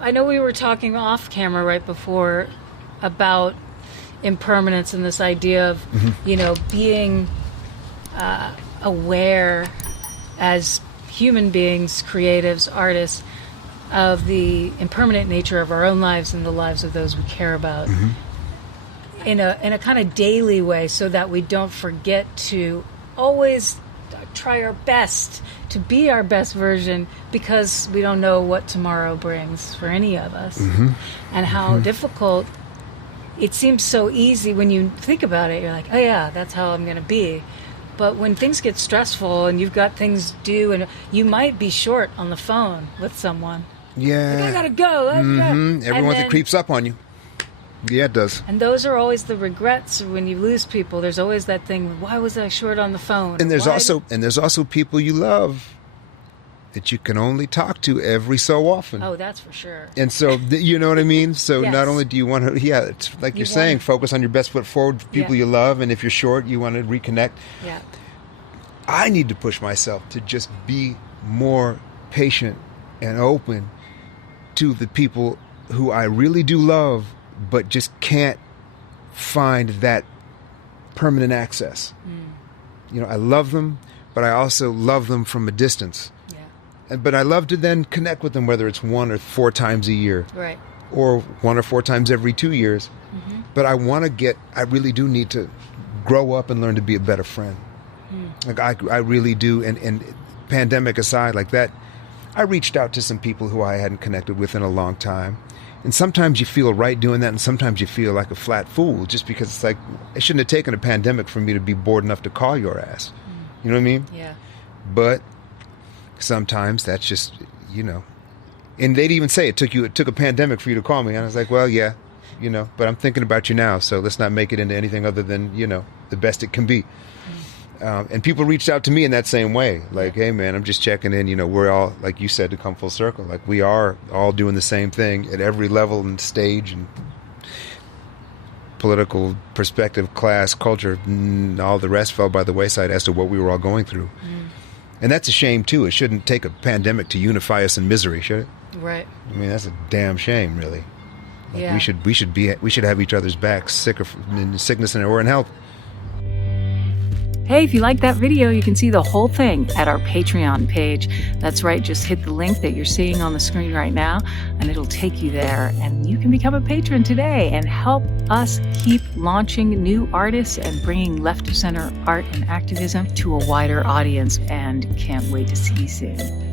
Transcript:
I know we were talking off camera right before about impermanence and this idea of, being aware as human beings, creatives, artists, of the impermanent nature of our own lives and the lives of those we care about in a kind of daily way, so that we don't forget to always try our best to be our best version, because we don't know what tomorrow brings for any of us. And how difficult it seems. So easy when you think about it, you're like, oh yeah, that's how I'm going to be. But when things get stressful and you've got things to do, and you might be short on the phone with someone. Yeah. Like, I gotta go. Every once it creeps up on you. Yeah, it does. And those are always the regrets when you lose people. There's always that thing, why was I short on the phone? And there's also people you love that you can only talk to every so often. Oh, that's for sure. And so, you know what I mean? So Yes. not only do you want to, it's like you're saying, focus on your best foot forward for people you love. And if you're short, you want to reconnect. Yeah. I need to push myself to just be more patient and open to the people who I really do love, but just can't find that permanent access. I love them, but I also love them from a distance. Yeah. But I love to then connect with them, whether it's 1 or 4 times a year. Right. Or 1 or 4 times every 2 years. But I really do need to grow up and learn to be a better friend. Like I really do. And pandemic aside, like that, I reached out to some people who I hadn't connected with in a long time. And sometimes you feel right doing that, and sometimes you feel like a flat fool, just because it's like, it shouldn't have taken a pandemic for me to be bored enough to call your ass. You know what I mean? Yeah. But sometimes that's just, and they'd even say it took a pandemic for you to call me. And I was like, well, yeah, but I'm thinking about you now, so let's not make it into anything other than, the best it can be. And people reached out to me in that same way. Like, hey, man, I'm just checking in. We're all, like you said, to come full circle. Like, we are all doing the same thing at every level and stage and political perspective, class, culture, and all the rest fell by the wayside as to what we were all going through. And that's a shame, too. It shouldn't take a pandemic to unify us in misery, should it? Right. I mean, that's a damn shame, really. Like, yeah. We should have each other's backs, in sickness or in health. Hey, if you like that video, you can see the whole thing at our Patreon page. That's right, just hit the link that you're seeing on the screen right now, and it'll take you there. And you can become a patron today and help us keep launching new artists and bringing left-of-center art and activism to a wider audience. And can't wait to see you soon.